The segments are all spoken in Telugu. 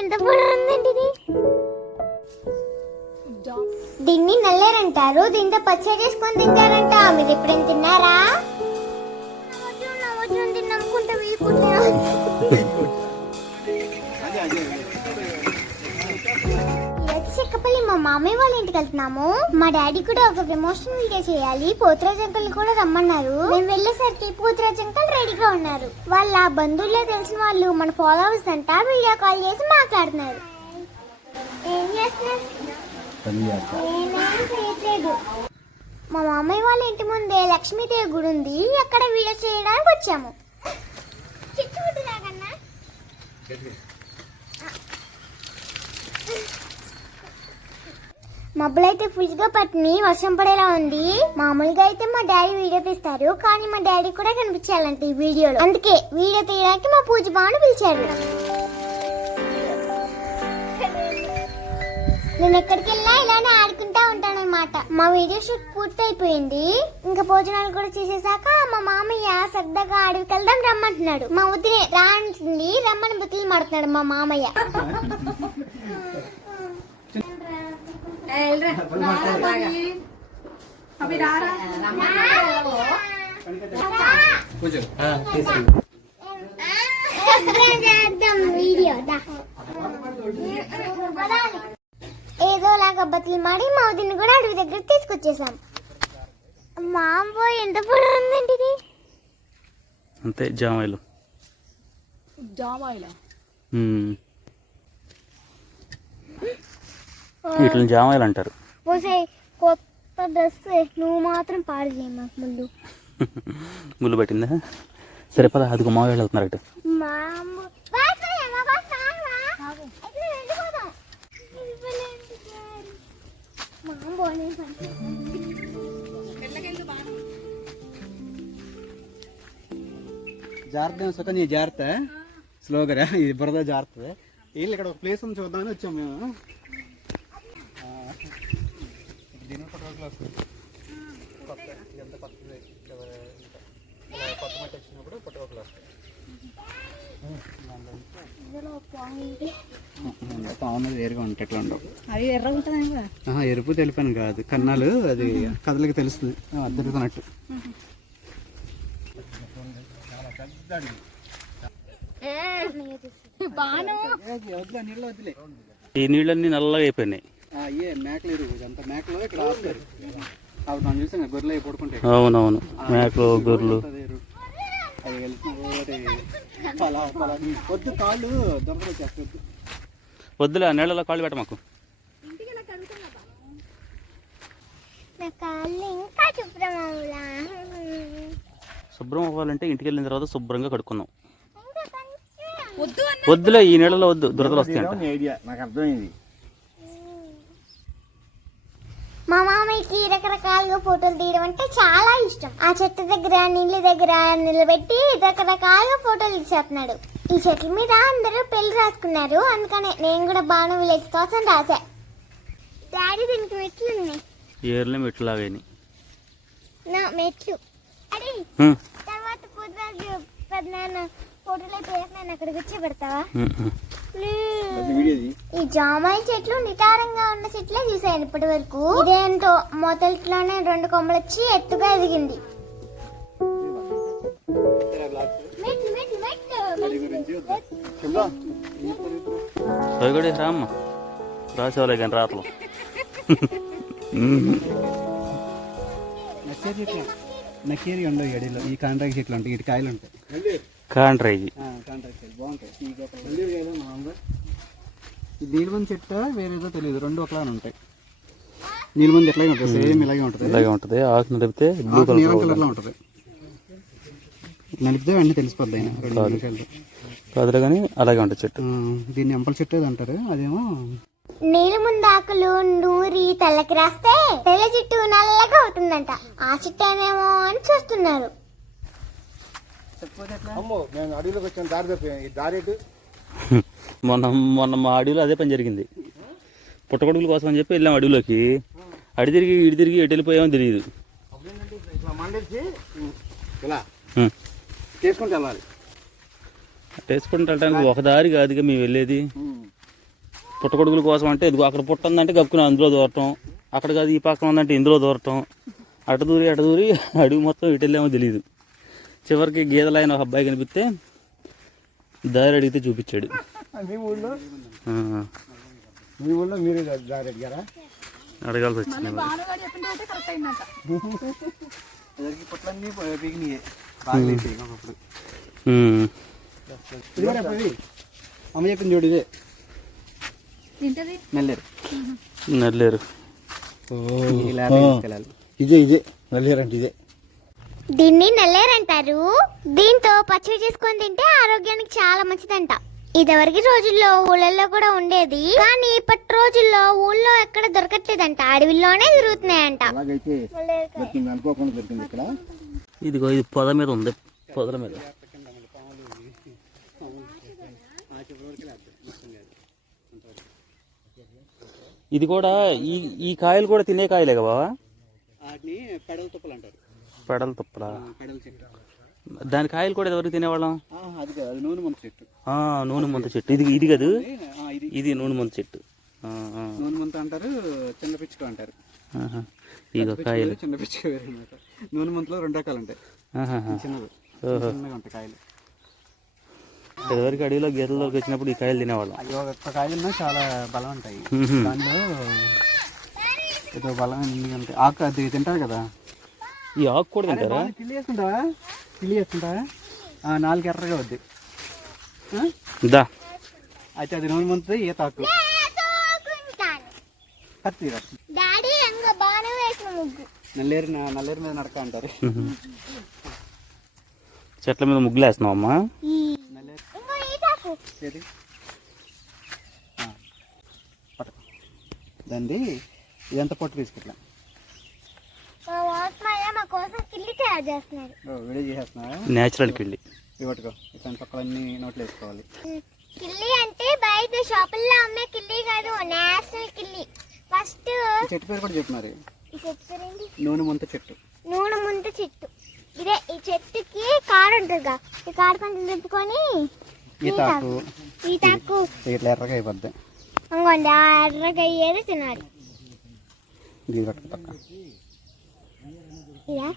ఎంత పొడుందండి ఇది. దీన్ని నల్లేరంటారు. దీంతో పచ్చడి చేసుకొని తింటారంట. మీరు ఎప్పుడైనా తిన్నారా? నమ్ముకుంటా చెక్కపల్లి మా మామయ్య వాళ్ళ ఇంటికి వెళ్తున్నాము. మా డాడీ కూడా ఒక ప్రమోషన్ వీడియో చేయాలి. పోతురాజ్ అంకుల్ కూడా రమ్మన్నారు. మేము వెళ్ళేసరికి పోతురాజ్ అంకుల్ రెడీగా ఉన్నారు. వాళ్ళ బంధువుల్లో తెలిసిన వాళ్ళు మన ఫాలోవర్స్ అంట. వీడియో కాల్ చేసి మాట్లాడుతున్నారు. ఏం చేస్తున్నారు? చేయట్లేదు. మా మామయ్య వాళ్ళ ఇంటి ముందే లక్ష్మీదేవి గుడి ఉంది. అక్కడ వీడియో చేయడానికి వచ్చాము. మబ్బులైతే ఫుల్ గా పట్టిని వర్షం పడేలా ఉంది. మామూలుగా అయితే మా డాడీ వీడియో తీస్తారు, కానీ మా డాడీ కూడా కనిపించాలంటే ఈ వీడియోలో. అందుకే వీడియో తీయడానికి మా పూజ బాను పిలిచారు. నేను ఎక్కడికి వెళ్ళా ఇలానే ఆడుకుంటా ఉంటానన్నమాట. మా వీడియో షూట్ పూర్తి అయిపోయింది. ఇంకా భోజనాలు కూడా చేసేసాక మా మామయ్య సరదాగా అడవికి వెళ్దాం రమ్మంటున్నాడు. మా వదిలే రాంటుంది రమ్మని బుద్ధులు మాడుతున్నాడు మా మామయ్య. ఏదోలాగా బతులు మాడి మా వదిని కూడా అడవి దగ్గర తీసుకొచ్చేసాం. మాంబో ఎంత పొడుందండి ఇది. అంతే జామాయిలు వీటిని జామాయిలు అంటారు. కొత్త డ్రెస్ నువ్వు మాత్రం పాడు చేయ మాకు ముళ్ళు. ముళ్ళు పట్టిందా? సరే పద, అదిగో మా వాళ్ళు వెళ్తున్నారు అటు. జాగ్రత్త సుఖ, నీ జాగ్రత్త స్లోగా, ఇది బురద జాగ్రత్త. వీళ్ళు ఇక్కడ ఒక ప్లేస్ ఉంది చూద్దామని వచ్చాం మేము. కొత్త మట్టి వచ్చినప్పుడు పుట్టగొక్కలు వస్తాయి. పావున్నది వేరుగా ఉంటాయి, ఎట్లా ఉండవు. అవి ఎర్ర ఉంటుంది. ఎరుపు తెలిపాను కాదు, కన్నాలు అది కథలకి తెలుస్తుంది అద్దరుతున్నట్టు. ఈ నీళ్ళన్నీ నల్లగా అయిపోయినాయి. మేకలు ఎరువు ఇదంతా. మేకలు ఇక్కడ ఆపుతారు. అవి మనం చూసాం గొర్రెలు అవి పడుకుంటాయి. అవునవును, మేకలు గొర్రెలు. అది వెళ్తున్న వద్దు, కాళ్ళు దొరకలు వచ్చేస్తుంది. వద్దులే, ఆ నీళ్ళలో కాళ్ళు పెట్ట మాకు. శుభ్రం అవ్వాలంటే ఇంటికి వెళ్ళిన తర్వాత శుభ్రంగా కడుక్కున్నాం. వద్దులే, ఈ నీళ్ళలో వద్దు, దురదలు వస్తాయి. నాకు అర్థమైంది. మా మామయ్యకి రకరకాలుగా ఫోటోలు తీయడం అంటే చాలా ఇష్టం. ఆ చెట్టు దగ్గర నీళ్ళ దగ్గర నిలబెట్టి రకరకాలుగా ఫోటోలు తీసేస్తున్నాడు. ఈ చెట్ల మీద అందరూ పెళ్లి రాసుకున్నారు. అందుకనే నేను కూడా బాను విలేజ్ కోసం రాసా. డాడీ దీనికి మెట్లు ఉన్నాయి. ఏర్లే మెట్లు లాగాయి మెట్లు. అడి తర్వాత పొద్దున పెద్దనాన్న ఫోటోలు అయిపోయాక నేను అక్కడికి వచ్చి పెడతావా? ఈ జామాయి చెట్లు నిటారంగా ఉన్న చెట్లే చూసాను ఇప్పటి వరకు. ఇదేంటో మొదట్లోనే 2 కొమ్మలు వచ్చి ఎత్తుగా ఎదిగింది. రామ్మ రాసేవాళ్ళే కానీ రాతలు. నక్కేరి ఉండవు ఎడీలో. ఈ కాంట్రాక్ట్ చెట్లు ఉంటాయి, ఇటు కాయలు ఉంటాయి. కాంట్రాయి బాగుంటాయి. నీలమంది చెట్టు వేరేదో తెలియదు, 2 ఒకలానే ఉంటాయి. నీలమంది ఎట్లాగే ఉంటుంది, సేమ్ ఇలాగే ఉంటుంది. ఇలాగే ఉంటుంది. ఆకు నలిపితే బ్లూ నీలం కలర్ లో ఉంటుంది. నలిపితే అన్నీ తెలిసిపోద్ది. 2 నిమిషాలు కాదులే కానీ అలాగే ఉంటుంది చెట్టు. దీన్ని ఎంపల చెట్టు అంటారు. అదేమో నీళ్ళు ముందాకులు నూరి తెల్లకి రాస్తే తెల్ల చెట్టు నల్లగా అవుతుందంట. ఆ చెట్టు ఏమేమో అని చూస్తున్నారు. మొన్న మా అడవిలో అదే పని జరిగింది. పుట్టగొడుగుల కోసం అని చెప్పి వెళ్ళాం అడవిలోకి. అడి తిరిగి ఇడి తిరిగి ఎటు వెళ్ళిపోయామో తెలియదు. వేసుకుంటూ వెళ్ళాలి. వేసుకుంటూ వెళ్ళడానికి ఒక దారి కాదుగా మేము వెళ్ళేది. పుట్టగొడుగుల కోసం అంటే ఇదిగో అక్కడ పుట్ట ఉందంటే గప్పుకుని అందులో దూరటం, అక్కడ కాదు ఈ పక్కన ఉందంటే ఇందులో దూరటం, అటు దూరి అడుగు మొత్తం ఇటు వెళ్ళేమో తెలియదు. చివరికి గీదలైన ఒక అబ్బాయి కనిపిస్తే దారి అడిగితే చూపించాడు. మీరు దారి అడిగారా? అడగాల్సి వచ్చింది. పొట్లన్నీ పీకినాయి బాగా ఒకప్పుడు. అమ్మ చెప్పింది చూడు, ఇదే నెల్లేరు. నల్లేరు ఇదే నల్లేరు అంటే ఇదే. దీన్ని నల్లేరంటారు. దీంతో పచ్చడి చేసుకొని తింటే ఆరోగ్యానికి చాలా మంచిదంట. ఇదివరకు రోజుల్లో ఊళ్ళల్లో కూడా ఉండేది, కానీ ఇప్పటి రోజుల్లో ఊళ్ళో ఎక్కడ దొరకట్లేదంట, అడవిలోనే తిరుగుతున్నాయంట. ఇదిగో ఇది పొద మీద ఉంది, పొదల మీద. ఇది కూడా ఈ కాయలు కూడా తినే కాయలే కదా బావా? పెడల తుప్పలు అంటారు. పెడల తుప్పలా? పెడల చెట్టు. దాని కాయలు కూడా ఎవరికి తినేవాళ్ళం? అది కాదు, అది నూనె ముంత చెట్టు. నూనె ముంత చెట్టు. ఇది కాదు, ఇది నూనె ముంత చెట్టు. నూనె ముంత అంటారు, చిన్న పిచ్చుక అంటారు. ఇక కాయలు చిన్న పిచ్చుక వేరే అన్నమాట. నూనె ముంతలో 2 రకాలు ఉంటాయి. చిన్నది చిన్నగా ఉంటాయి కాయలు. ఎవరికి అడవిలో గీతల్లోకి వచ్చినప్పుడు ఈ కాయలు తినేవాళ్ళం. ఒక్క కాయలున్నా చాలా బలం ఉంటాయి. దానిలో ఏదో బలం ఎందుకంటే ఆకు అది తింటారు కదా. ఈ ఆకు కూడా తింటారా? కిల్లి వేసుకుంటావా? 4 ఎర్రగా వద్ది. దా అయితే అది నూనె ముంత ఈత ఆకు. డాడీ ఇంకా బాగానే వేసిన ముగ్గు. నల్లేరు మీద నడక అంటారు. చెట్ల మీద ముగ్గులు వేస్తున్నావు అమ్మా? దాన్ని ఇదంతా పొట్టు తీసుకెట్లా మా కోసం కిల్లి తయారు చేస్తున్నారు. వీడియో చేసేస్తున్నా. నేచురల్ కిళ్ళి ఇవ్వట్టుకో. ఇట్లాంటి పక్కలన్నీ నోట్లు వేసుకోవాలి. కిల్లి అంటే బయట షాపుల్లో అమ్మే కిల్లి కాదు, నేషనల్ కిల్లి. ఫస్ట్ చెట్టు పేరు కూడా చెప్తున్నారు. ఈ చెట్టు పేరేంటి? నూనె ముంత చెట్టు. నూనె ముంత చెట్టు. ఇదే ఈ చెట్టుకి కాడు ఉంటుందిగా, ఈ కాడు పంటలు తిప్పుకొని ఈతాకు ఇట్లా ఎర్రగా అయిపోద్ది. అంగోండి ఆ ఎర్రగా అయ్యేది తినాలి. ఇది పక్క పక్క ఇదా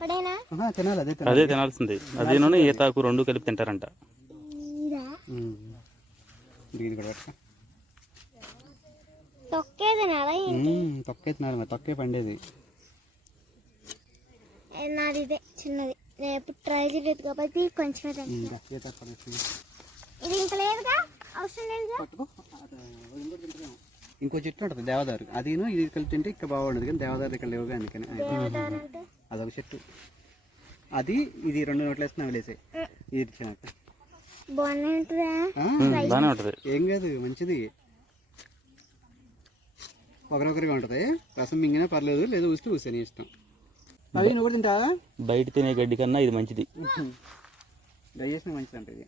పడేనా? తినాలి. అదే తినాల్సింది. అదేనో ఈతాకు 2 కలిపి తింటారంట. ఇదా ఇది కూడా పక్క. తొక్కే తినాలా? తొక్కే తినాలి, మరి తొక్కే పండేది. నాది ఇదే చిన్నది, నేను ఎప్పుడు ట్రై చేయలేదు కాబట్టి కొంచెమే తింటా. ఇది ఇంకా లేదుగా, అవసరం లేదుగా. ఇంకో చెట్టు ఉంటుంది దేవదారు, అది ఇది కలిపి తింటే ఇక్కడ బాగుండదు, కానీ దేవదారు ఇక్కడ లేవుగా, అందుకని అదొక చెట్టు. అది ఇది 2 నోట్లు వేస్తే నవ్వులేసాయి. ఇది ఇచ్చినాక బాగానే ఉంటుందా? బాగానే ఉంటుంది. ఏం కాదు, మంచిది. ఒకరొకరిగా ఉంటుంది. రసం మింగినా పర్లేదు, లేదా ఊస్తే ఊసే నీ ఇష్టం. అవి నువ్వు కూడా తింటా? బయట తినే గడ్డి కన్నా ఇది మంచిది. డైజెషన్ మంచిది అంటే ఇది.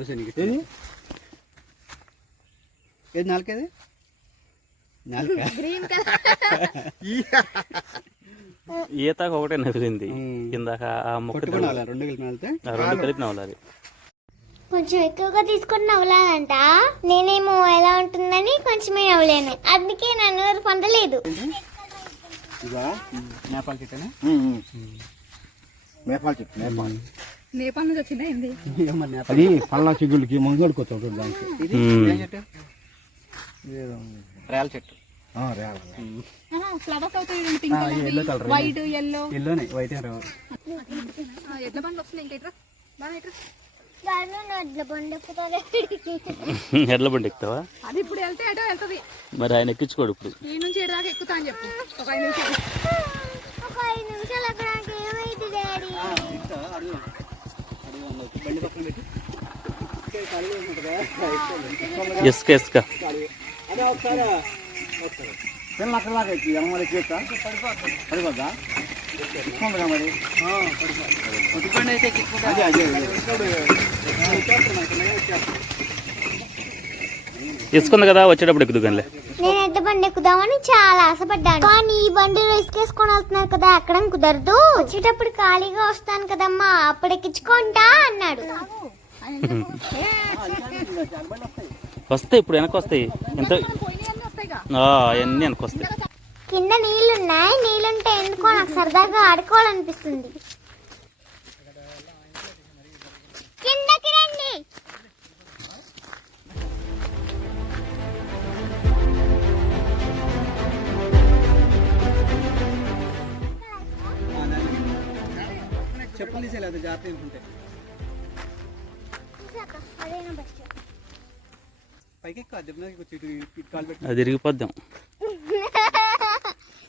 ఊసే నీకు ఏది నాలుకేది? నాలుక ఈతాకు ఒకటే నవ్వింది కిందాక. ఆ మొక్క 2 కలిపి నాలితే 2 కలిపి నవ్వాలి. కొంచెం ఎక్కువగా తీసుకొని నవ్వలేదంట. నేనేమో ఎలా ఉంటుందని కొంచెమే నవ్వలేను, అందుకే నన్ను పొందలేదు. నేపాల్ చెట్టేనా? నేపాల్ చెట్టు. నేపాల్ నుంచి వచ్చిందా ఏంది? అది పల్లా చిగుళ్ళకి మంగళకొచ్చాడు దానికి. ఇది ఏం చెట్టు? రేల చెట్టు. ఫ్లవర్స్ అవుతాయి, పింక్ వైట్ ఎల్లో. ఎల్లోనే, వైట్ రావు. ఎడ్ల బండ్లు వస్తున్నాయి. ఇంకా ఇట్రా బాగా ఇట్రా. ఎడ్ల బండి ఎక్కుతావా? అది ఇప్పుడు వెళ్తే ఎటో వెళ్తుంది. మరి ఆయన ఎక్కించుకోడు ఇప్పుడు. ఈ నుంచి ఎడాకి ఎక్కుతా అని చెప్పు. ఒక 5 నిమిషాలు అక్కడ ఏమైంది డాడీ? ఇసుక ఇసుక పడిపోద్దా? మరి ఇసుకుంది కదా, వచ్చేటప్పుడు ఎక్కుదు కానీ. నేను ఎడ్ల బండి ఎక్కుదామని చాలా ఆశపడ్డాను, కానీ ఈ బండిలో ఇసుకేసుకొని వెళ్తున్నారు కదా, ఎక్కడం కుదరదు. వచ్చేటప్పుడు ఖాళీగా వస్తాను కదమ్మా, అప్పుడు ఎక్కించుకుంటా అన్నాడు. వస్తాయి ఇప్పుడు వెనక్కి వస్తాయి ఎంత పోయినాయన్నీ వస్తాయిగా. అవన్నీ వెనక్కి వస్తాయి. కింద నీళ్ళున్నాయి, నీళ్ళుంటే ఎందుకో నాకు సరదాగా ఆడుకోవాలనిపిస్తుంది. కిందకి రండి. చెప్పులు తీసేయాలి, జాగ్రత్త అనుకుంటే అదేనా బెస్ట్. పైకి ఎక్కువ దెబ్బకి వచ్చి ఇటు కాలు పెట్టి అది తిరిగిపోద్దాం.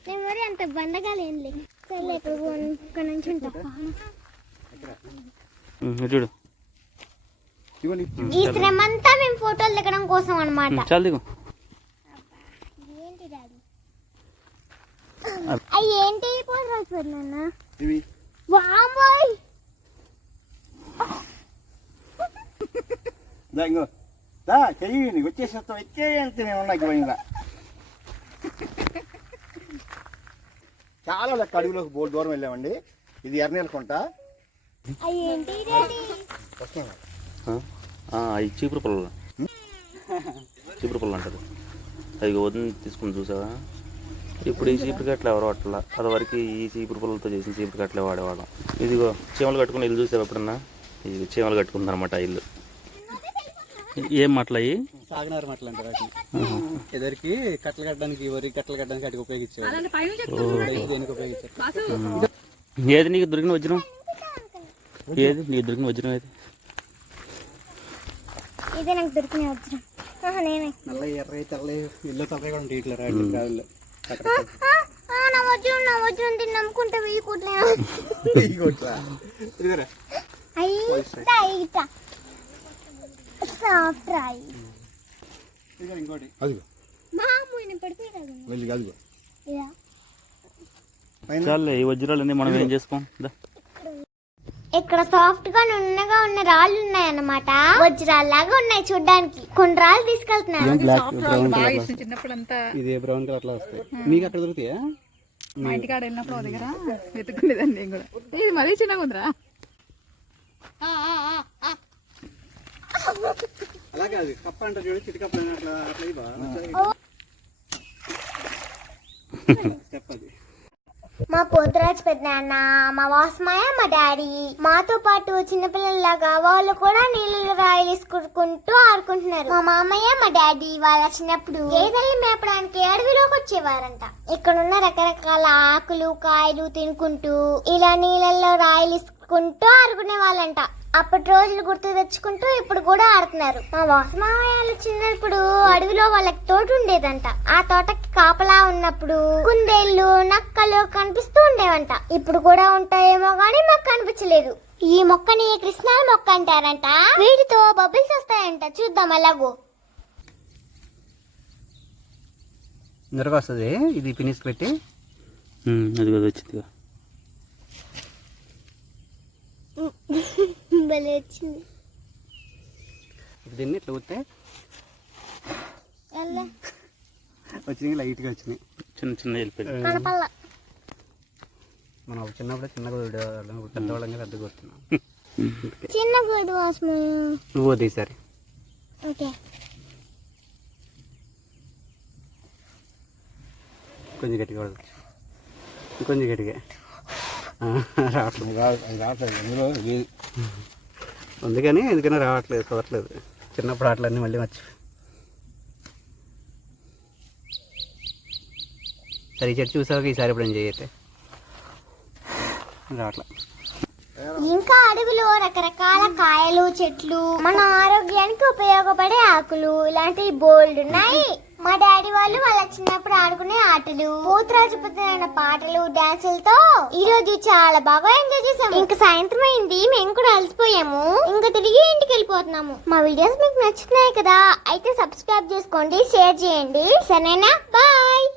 నేను మరి అంత బండగా లేనులే. సరే ఇక్కడ నుంచి ఉంటా. చూడు ఇవ్వండి. ఈ శ్రమ అంతా మేము ఫోటోలు దిగడం కోసం అన్నమాట. చాలు దిగు. ఏంటి డాడీ అవి ఏంటి పోయి నాన్న ఇవి వామ్మోయ్. ఇంకో చెయ్యి నీకు వచ్చేసేస్తాం వచ్చేయంతే మేము ఉన్నాయి పోయిందా చాలా లెక్క అడవిలోకి బోల్ దూరం వెళ్ళామండి. ఇది ఎర్రనేలకుంట. అవి ఏంటి డాడీ అవి చీపురు పుల్లలు, చీపురు పుల్ల అంటారు. అది వదిలి తీసుకుని చూసావా? ఇప్పుడు ఈ చీపురు కట్టలు ఎవరు పట్టాల, అదివరకు ఈ చీపురు పుల్లలతో చేసిన చీపురు కట్టలే వాడేవాళ్ళం. ఇదిగో చీమలు కట్టుకుని ఇల్లు చూసావు ఎప్పుడన్నా? ఇది చీమలు కట్టుకుందనమాట ఇల్లు. ఏం మాటలయ్యి? సాగనారు మట్టలు అంటారు వాటిని. ఎదరికి కట్టలు కట్టడానికి, వరి కట్టలు కట్టడానికి వాటికి ఉపయోగించేవారు. అలాంటి పైనుంచి ఎక్కుతాయి. దేనికి ఉపయోగించారు? బాసు, ఏది నీకు దొరికిన వజ్రం? ఏది నీకు దొరికిన వజ్రం? ఏది? ఇదే నాకు దొరికిన వజ్రం. నేనే నల్ల ఎర్ర తెల్ల ఇల్లు తప్ప కూడా ఉంటాయి ఇట్లా రావిల్లో. నా వజ్రం తిని నమ్ముకుంటే వెయ్యి కోట్లేనా? ఇదిగోరా అయ్యి సాఫ్ట్ రాయి. ఇదిగో ఇంకోటి. అదిగో మామూలు పడిపోయాడు. వెళ్ళి అదిగో ఇలా చాలే, ఈ వజ్రాలన్నీ మనం ఏం చేసుకోం. ఇక్కడ సాఫ్ట్ గా నున్నగా ఉన్న రాళ్ళు ఉన్నాయన్నమాట. వజ్రాల్లాగా ఉన్నాయి చూడ్డానికి. కొన్ని రాళ్ళు తీసుకెళ్తున్నారు. బాగా ఇష్టం చిన్నప్పుడంతా. ఇది బ్రౌన్ కలర్ అట్లా వస్తాయి. మీకు అక్కడ దొరుకుతాయా? మా ఇంటికాడ వెళ్ళినప్పుడు దగ్గర వెతుక్కునేదాన్ని నేను కూడా. ఇది మరీ చిన్నగా ఉందిరా. అలా కాదు, కప్ప అంట చూడు, చిటి కప్ప అట్లా అట్లా చెప్పది. మా పోతురాజు పెద్దనాన్న, మా వాసమాయ, మా డాడీ మాతో పాటు చిన్నపిల్లల్లాగా వాళ్ళు కూడా నీళ్ళలో రాయి వేసుకుంటూ ఆడుకుంటున్నారు. మా మామయ్య, మా డాడీ వాళ్ళ చిన్నప్పుడు గేదెల్ని మేపడానికి అడవిలోకి వచ్చేవారంట. ఇక్కడున్న రకరకాల ఆకులు, కాయలు తినుకుంటూ ఇలా నీళ్ళల్లో రాయిలు ఇసుకుంటూ ఆడుకునే వాళ్ళంట. అప్పటి రోజులు గుర్తు తెచ్చుకుంటూ ఇప్పుడు కూడా ఆడుతున్నారు. మా వాసమావయాలు చిన్నప్పుడు అడవిలో వాళ్ళకి తోట ఉండేదంట. ఆ తోటకి కాపలా ఉన్నప్పుడు కుందేళ్లు, నక్కలు కనిపిస్తూ ఉండేవంట. ఇప్పుడు కూడా ఉంటాయేమో గానీ మాకు కనిపించలేదు. ఈ మొక్కని కృష్ణాల మొక్క అంటారంట. వీటితో బబుల్స్ వస్తాయంట. చూద్దాం ఎలాగో. మిరగ వస్తుంది. ఇది ఫినిష్ పెట్టి అది కదా వచ్చింది. భలే వచ్చింది. దీన్ని ఇట్లా ఊతే వచ్చినాయి, లైట్గా వచ్చినాయి. చిన్న చిన్న వెళ్ళిపోయింది. కనపల్ల. మనం చిన్నప్పుడు చిన్నగా పెద్దవాళ్ళంగా పెద్దగా వస్తున్నాం. చిన్న గోడు వాసన. నువ్వు వద్దు ఈసారి. ఓకే. కొంచెం గట్టిగా పడదు, ఇంకొంచెం గట్టిగా. రావట్లేదు రావట్లేదు అందులో లేదు. ఉంది కానీ ఎందుకైనా రావట్లేదు, చూడట్లేదు. చిన్నప్పుడు ఆటలన్నీ మళ్ళీ మర్చిపోయి. సరే ఈ చెట్టు చూసాక ఈసారి ఎప్పుడు ఎంజాయ్ అయితే రావట్లేదు. ఇంకా అడవిలో రకరకాల కాయలు, చెట్లు, మన ఆరోగ్యానికి ఉపయోగపడే ఆకులు ఇలాంటివి బోల్డ్ ఉన్నాయి. మా డాడీ వాళ్ళు వాళ్ళ చిన్నప్పుడు ఆడుకునే ఆటలు, పోతురాజు పెద్దనాన్న పాటలు, డాన్సులతో ఈ రోజు చాలా బాగా ఎంజాయ్ చేసాము. ఇంకా సాయంత్రం అయింది, మేము కూడా అలసిపోయాము. ఇంకా తిరిగి ఇంటికి వెళ్ళిపోతున్నాము. మా వీడియోస్ మీకు నచ్చుతున్నాయి కదా, అయితే సబ్స్క్రైబ్ చేసుకోండి, షేర్ చేయండి. సరేనా? బాయ్.